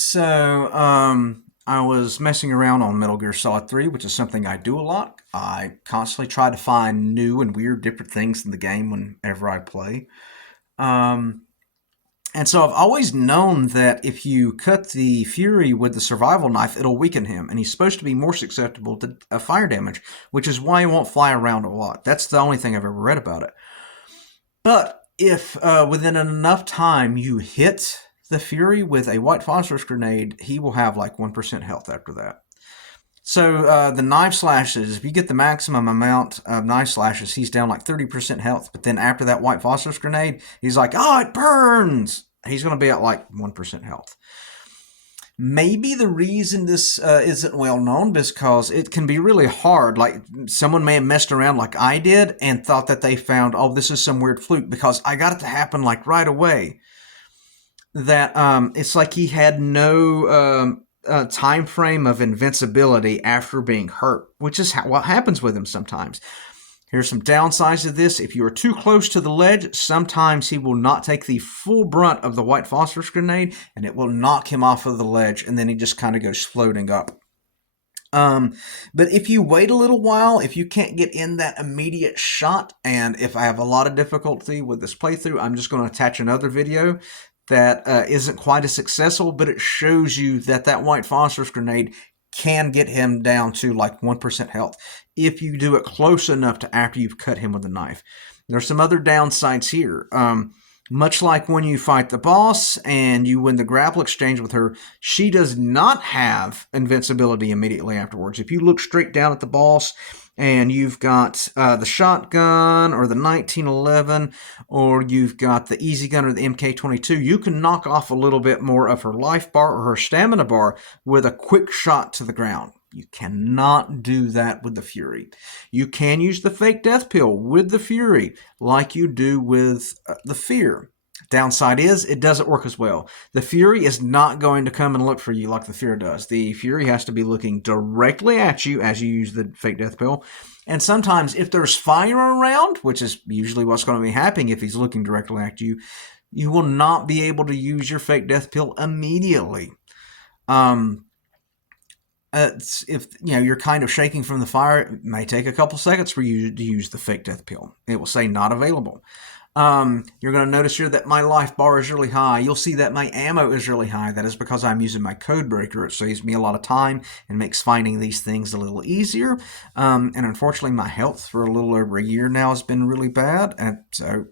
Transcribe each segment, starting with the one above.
So, I was messing around on Metal Gear Solid 3, which is something I do a lot. I constantly try to find new and weird different things in the game whenever I play. Um, and so I've always known that if you cut the Fury with the survival knife, it'll weaken him, and he's supposed to be more susceptible to fire damage, which is why he won't fly around a lot. That's the only thing I've ever read about it. But if within enough time you hit the Fury with a white phosphorus grenade, he will have like 1% health after that. So the knife slashes, if you get the maximum amount of knife slashes, he's down like 30% health. But then after that white phosphorus grenade, he's like, oh, it burns! He's going to be at like 1% health. Maybe the reason this isn't well known is because it can be really hard. Like someone may have messed around like I did and thought that they found, oh, this is some weird fluke because I got it to happen like right away. That it's like he had no time frame of invincibility after being hurt, which is what happens with him sometimes. Here's some downsides of this. If you are too close to the ledge, sometimes he will not take the full brunt of the white phosphorus grenade, and it will knock him off of the ledge, and then he just kind of goes floating up. But if you wait a little while, if you can't get in that immediate shot, and if I have a lot of difficulty with this playthrough, I'm just going to attach another video that isn't quite as successful, but it shows you that that white phosphorus grenade can get him down to like 1% health if you do it close enough to after you've cut him with a knife. There's some other downsides here. Much like when you fight the boss and you win the grapple exchange with her, she does not have invincibility immediately afterwards. If you look straight down at the boss and you've got the shotgun or the 1911 or you've got the easy gun or the MK22, you can knock off a little bit more of her life bar or her stamina bar with a quick shot to the ground. You cannot do that with the Fury. You can use the fake death pill with the Fury like you do with the Fear. Downside is it doesn't work as well. The Fury is not going to come and look for you like the Fear does. The Fury has to be looking directly at you as you use the fake death pill. And sometimes if there's fire around, which is usually what's going to be happening if he's looking directly at you, you will not be able to use your fake death pill immediately. If you're kind of shaking from the fire, it may take a couple seconds for you to use the fake death pill. It will say not available. You're going to notice here that my life bar is really high. You'll see that my ammo is really high. That is because I'm using my code breaker. It saves me a lot of time and makes finding these things a little easier. And unfortunately, my health for a little over a year now has been really bad. And so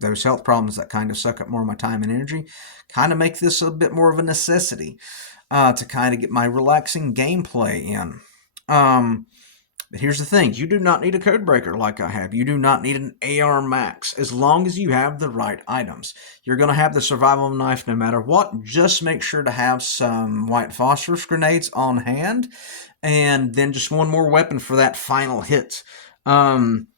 those health problems that kind of suck up more of my time and energy kind of make this a bit more of a necessity to kind of get my relaxing gameplay in. But here's the thing. You do not need a code breaker like I have. You do not need an AR max as long as you have the right items. You're going to have the survival knife no matter what. Just make sure to have some white phosphorus grenades on hand and then just one more weapon for that final hit. And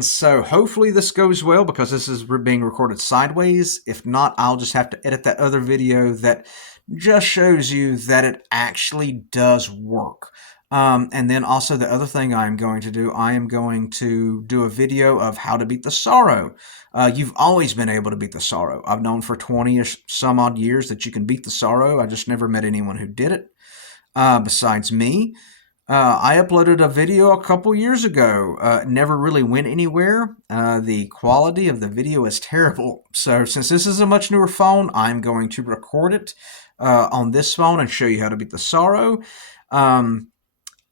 so hopefully this goes well because this is being recorded sideways. If not, I'll just have to edit that other video that just shows you that it actually does work. And then also the other thing I am going to do a video of how to beat the Sorrow. You've always been able to beat the Sorrow. I've known for 20-ish some odd years that you can beat the Sorrow. I just never met anyone who did it besides me. I uploaded a video a couple years ago. Never really went anywhere. The quality of the video is terrible. So since this is a much newer phone, I'm going to record it on this phone and show you how to beat the Sorrow.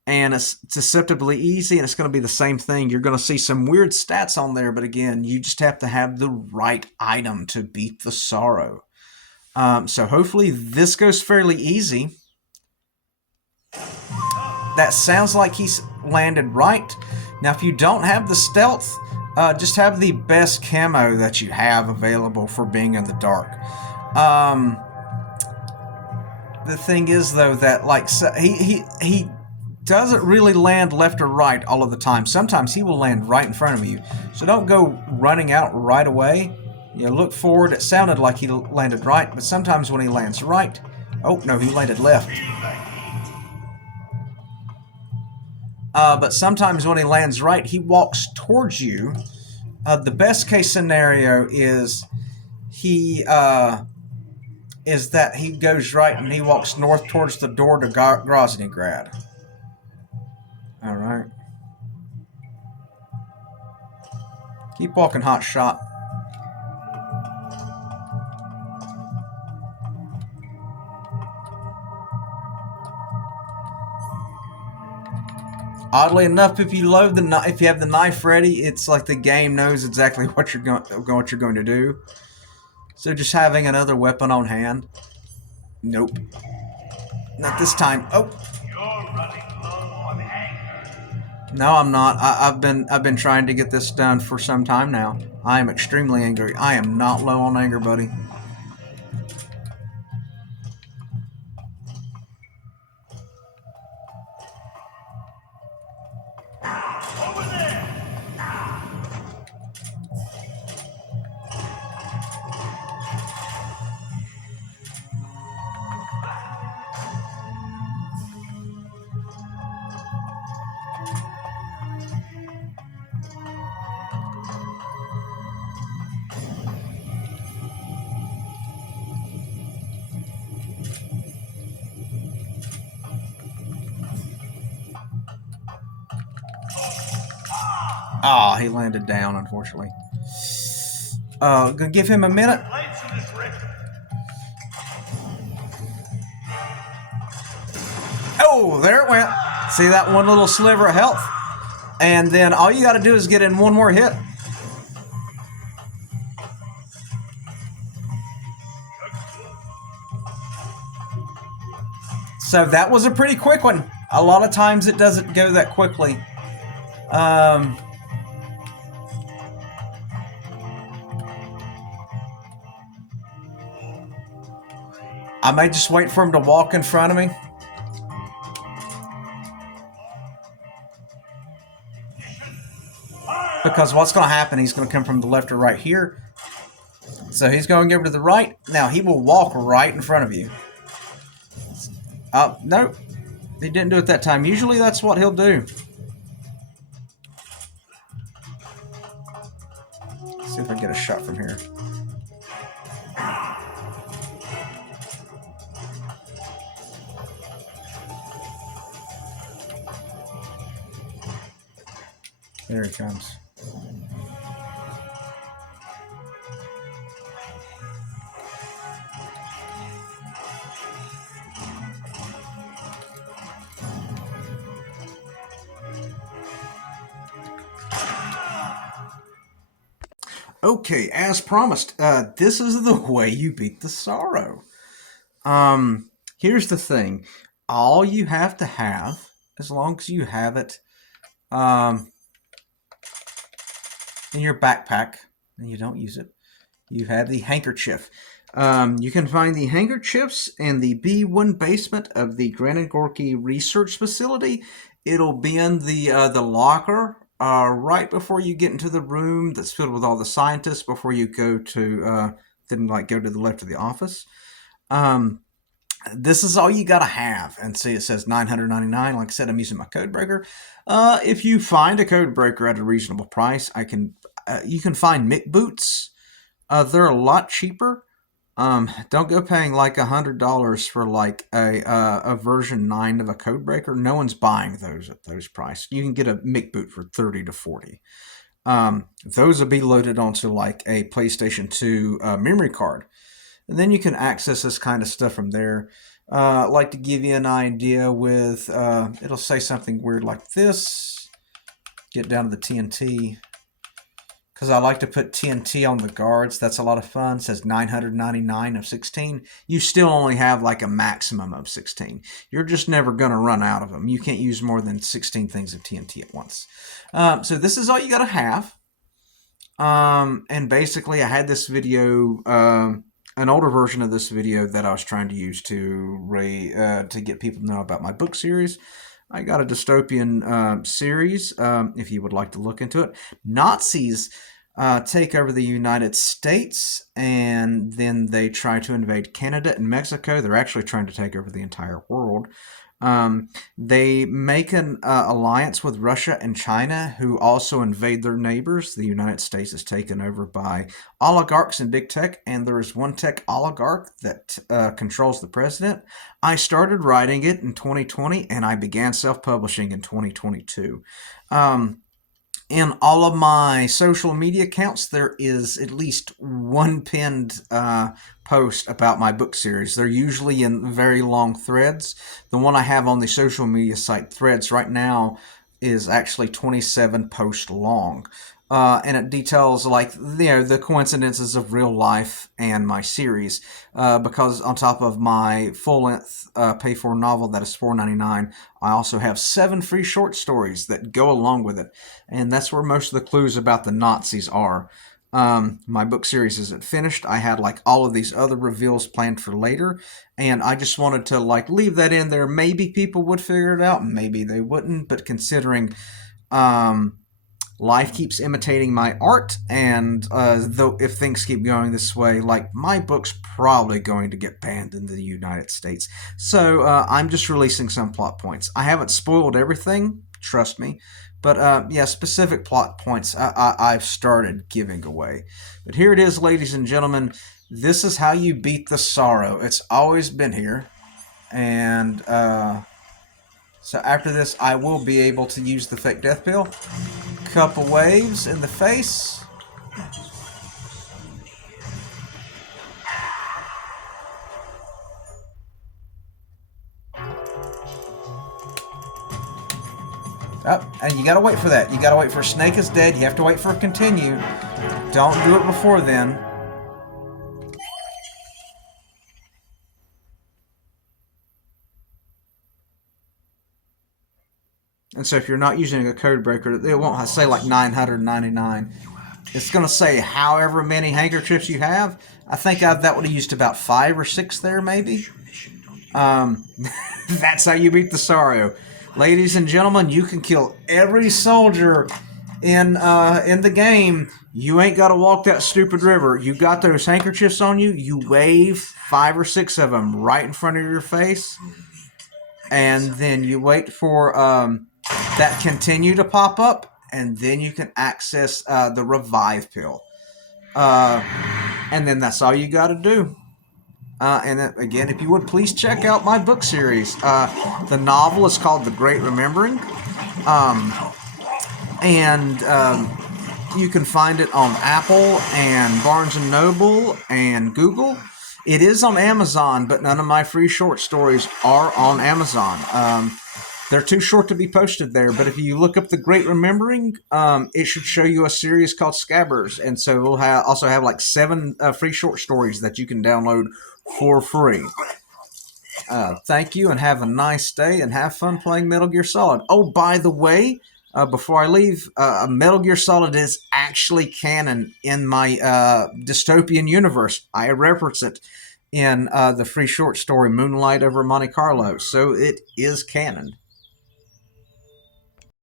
And it's deceptively easy, and it's going to be the same thing. You're going to see some weird stats on there, but again, you just have to have the right item to beat the Sorrow. So hopefully this goes fairly easy. That sounds like he's landed right. Now, if you don't have the stealth, just have the best camo that you have available for being in the dark. The thing is, though, that like he doesn't really land left or right all of the time. Sometimes he will land right in front of you. So don't go running out right away. You look forward. It sounded like he landed right, but sometimes when he lands right... Oh, no, he landed left. But sometimes when he lands right, he walks towards you. The best case scenario is he is that he goes right and he walks north towards the door to Groznygrad. All right. Keep walking, hot shot. Oddly enough, if you if you have the knife ready, it's like the game knows exactly what you're going to do. So just having another weapon on hand. Nope. Not this time. Oh. You're running low on anger. No, I'm not. I've been trying to get this done for some time now. I am extremely angry. I am not low on anger, buddy. Over there. Ah, oh, he landed down, unfortunately. Gonna give him a minute. Oh, there it went. See that one little sliver of health? And then all you gotta do is get in one more hit. So that was a pretty quick one. A lot of times it doesn't go that quickly. I may just wait for him to walk in front of me. Because what's going to happen, he's going to come from the left or right here. So he's going over to the right. Now he will walk right in front of you. No, he didn't do it that time. Usually that's what he'll do. Let's see if I can get a shot from here. There he comes. Okay, as promised, this is the way you beat the sorrow. Here's the thing. All you have to have, as long as you have it in your backpack, and you don't use it, you have the handkerchief. You can find the handkerchiefs in the B1 basement of the Granite Gorky Research Facility. It'll be in the locker right before you get into the room that's filled with all the scientists before you go to go to the left of the office. This is all you gotta have. And see, it says $999. Like I said, I'm using my code breaker. If you find a code breaker at a reasonable price, you can find Mick boots. They're a lot cheaper. Don't go paying like $100 for like a version 9 of a code breaker. No one's buying those at those prices. You can get a Mick boot for $30 to $40. Those will be loaded onto like a PlayStation 2 memory card. And then you can access this kind of stuff from there. I'd like to give you an idea with, it'll say something weird like this. Get down to the TNT. Because I like to put TNT on the guards. That's a lot of fun. It says 999 of 16. You still only have like a maximum of 16. You're just never going to run out of them. You can't use more than 16 things of TNT at once. So this is all you got to have. And basically I had this video, an older version of this video that I was trying to use to get people to know about my book series. I got a dystopian series, if you would like to look into it. Nazis take over the United States, and then they try to invade Canada and Mexico. They're actually trying to take over the entire world. They make an alliance with Russia and China, who also invade their neighbors. The United States is taken over by oligarchs and big tech, and there is one tech oligarch that controls the president. I started writing it in 2020, and I began self publishing in 2022. Um, in all of my social media accounts, there is at least one pinned post about my book series. They're usually in very long threads. The one I have on the social media site Threads right now is actually 27 posts long. And it details the coincidences of real life and my series. Because on top of my full length pay for novel that is $4.99, I also have 7 free short stories that go along with it, and that's where most of the clues about the Nazis are. My book series isn't finished. I had all of these other reveals planned for later, and I just wanted to leave that in there. Maybe people would figure it out, maybe they wouldn't. But considering um, life keeps imitating my art, and though if things keep going this way, my book's probably going to get banned in the United States. So I'm just releasing some plot points. I haven't spoiled everything, trust me, but yeah, specific plot points I've started giving away. But here it is, ladies and gentlemen. This is how you beat the sorrow. It's always been here, and so after this, I will be able to use the fake death pill. Couple waves in the face. Oh, and you gotta wait for that. You gotta wait for Snake is dead. You have to wait for a continue. Don't do it before then. And so if you're not using a code breaker, it won't say 999. It's going to say however many handkerchiefs you have. I think that would have used about 5 or 6 there, maybe. That's how you beat the sorrow. Ladies and gentlemen, you can kill every soldier in the game. You ain't got to walk that stupid river. You got those handkerchiefs on you. You wave 5 or 6 of them right in front of your face, and then you wait for that continue to pop up, and then you can access the revive pill. And then that's all you got to do. And then, again, if you would please check out my book series. The novel is called The Great Remembering, and you can find it on Apple and Barnes and Noble and Google. It is on Amazon, but none of my free short stories are on Amazon. They're too short to be posted there, but if you look up The Great Remembering, it should show you a series called Scabbers, and so we'll also have 7 free short stories that you can download for free. Thank you, and have a nice day, and have fun playing Metal Gear Solid. Oh, by the way, before I leave, Metal Gear Solid is actually canon in my dystopian universe. I reference it in the free short story Moonlight Over Monte Carlo, so it is canon.